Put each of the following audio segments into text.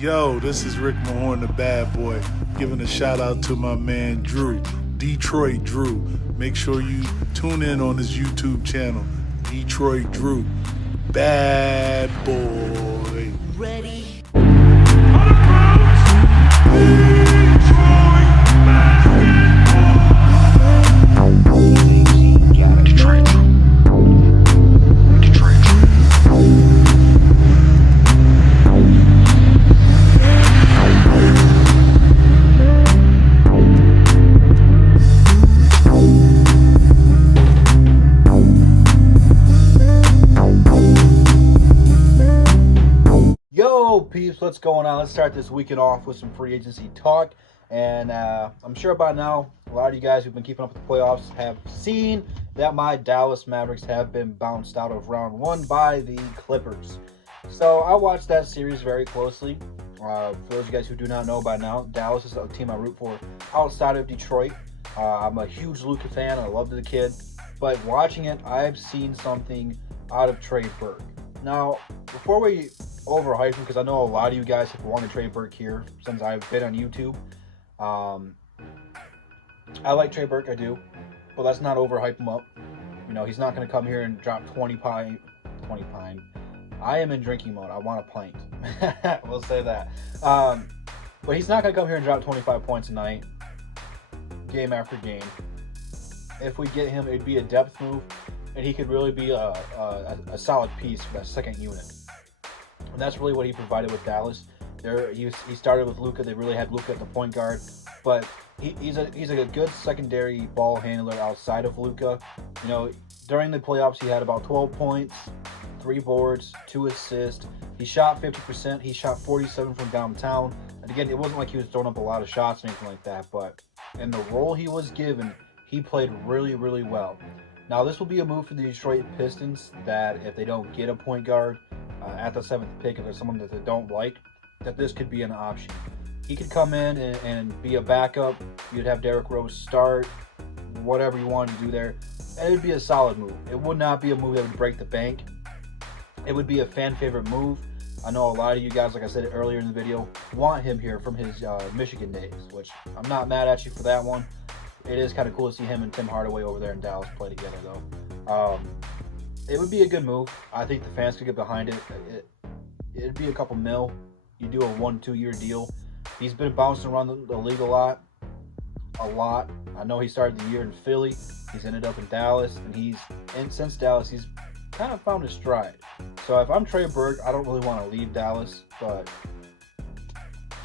Yo, this is Rick Mahorn, the bad boy, giving a shout out to my man Drew, Detroit Drew. Make sure you tune in on his YouTube channel, Detroit Drew. Bad boy. Ready. Yo, peeps, what's going on? Let's start this weekend off with some free agency talk. And I'm sure by now, a lot of you guys who've been keeping up with the playoffs have seen that my Dallas Mavericks have been bounced out of round one by the Clippers. So I watched that series very closely. For those of you guys who do not know by now, Dallas is a team I root for outside of Detroit. I'm a huge Luka fan. I love the kid. But watching it, I've seen something out of Trey Burke. Now, before we overhype him, because I know a lot of you guys have wanted Trey Burke here since I've been on YouTube. I like Trey Burke, I do, but let's not overhype him up. You know, he's not going to come here and drop 20 pine. I am in drinking mode. I want a pint. We'll say that. But he's not going to come here and drop 25 points a night, game after game. If we get him, it'd be a depth move, and he could really be a solid piece for that second unit. And that's really what he provided with Dallas. He started with Luka. They really had Luka at the point guard, but he's a good secondary ball handler outside of Luka. You know, during the playoffs, he had about 12 points, 3 boards, 2 assists. He shot 50%. He shot 47 from downtown. And again, it wasn't like he was throwing up a lot of shots or anything like that, but in the role he was given, he played really, really well. Now, this will be a move for the Detroit Pistons that if they don't get a point guard at the 7th pick, if there's someone that they don't like, that this could be an option. He could come in and be a backup. You'd have Derrick Rose start, whatever you want to do there. And it would be a solid move. It would not be a move that would break the bank. It would be a fan favorite move. I know a lot of you guys, like I said earlier in the video, want him here from his Michigan days, which I'm not mad at you for that one. It is kind of cool to see him and Tim Hardaway over there in Dallas play together, though. It would be a good move. I think the fans could get behind it. It'd be a couple mil. You do a 1-2 year deal. He's been bouncing around the league a lot. I know he started the year in Philly. He's ended up in Dallas, and since Dallas, he's kind of found his stride. So if I'm Trey Burke, I don't really want to leave Dallas, but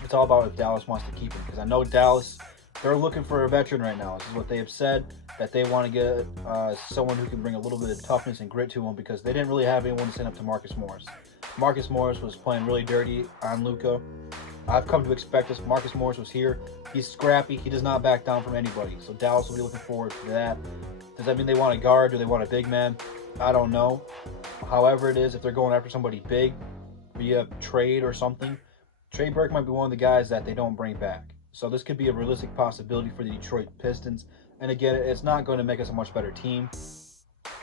it's all about if Dallas wants to keep him, because I know Dallas, they're looking for a veteran right now. This is what they have said, that they want to get someone who can bring a little bit of toughness and grit to them, because they didn't really have anyone to stand up to Marcus Morris. Marcus Morris was playing really dirty on Luka. I've come to expect this. Marcus Morris was here. He's scrappy. He does not back down from anybody. So Dallas will be looking forward to that. Does that mean they want a guard? Do they want a big man? I don't know. However it is, if they're going after somebody big via trade or something, Trey Burke might be one of the guys that they don't bring back. So this could be a realistic possibility for the Detroit Pistons. And again, it's not going to make us a much better team.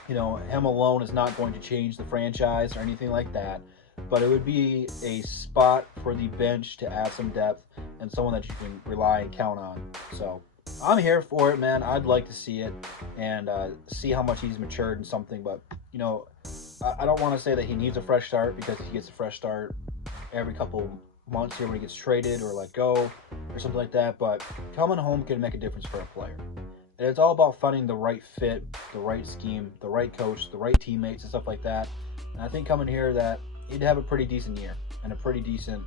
You know, him alone is not going to change the franchise or anything like that. But it would be a spot for the bench to add some depth and someone that you can rely and count on. So I'm here for it, man. I'd like to see it and see how much he's matured and something. But, you know, I don't want to say that he needs a fresh start, because he gets a fresh start every couple months here when he gets traded or let go or something like that. But coming home can make a difference for a player. And it's all about finding the right fit, the right scheme, the right coach, the right teammates and stuff like that. And I think coming here that he'd have a pretty decent year and a pretty decent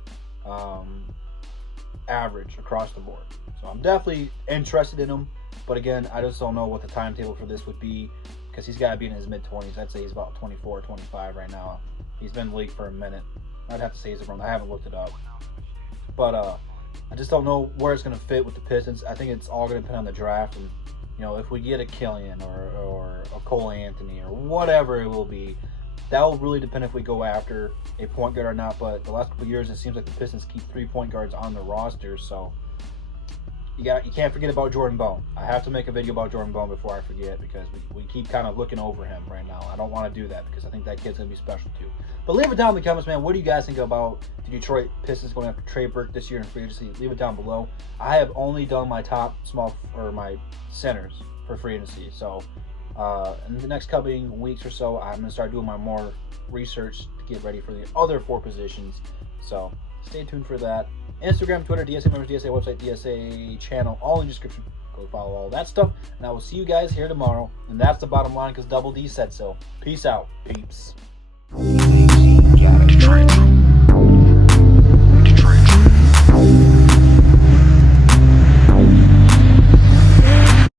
average across the board. So I'm definitely interested in him. But again, I just don't know what the timetable for this would be, because he's got to be in his mid-20s. I'd say he's about 24 or 25 right now. He's been in the league for a minute. I'd have to say he's around. I haven't looked it up. But I just don't know where it's going to fit with the Pistons. I think it's all going to depend on the draft. And, you know, if we get a Killian or a Cole Anthony or whatever it will be, that will really depend if we go after a point guard or not. But the last couple of years, it seems like the Pistons keep 3 point guards on the roster. So you can't forget about Jordan Bone. I have to make a video about Jordan Bone before I forget, because we keep kind of looking over him right now. I don't want to do that because I think that kid's gonna be special too. But leave it down in the comments, man. What do you guys think about the Detroit Pistons going after Trey Burke this year in free agency? Leave it down below. I have only done my top my centers for free agency. So in the next coming weeks or so, I'm gonna start doing my more research to get ready for the other 4 positions. So stay tuned for that. Instagram, Twitter, DSA members, DSA website, DSA channel, all in the description. Go follow all that stuff. And I will see you guys here tomorrow. And that's the bottom line, because Double D said so. Peace out, peeps.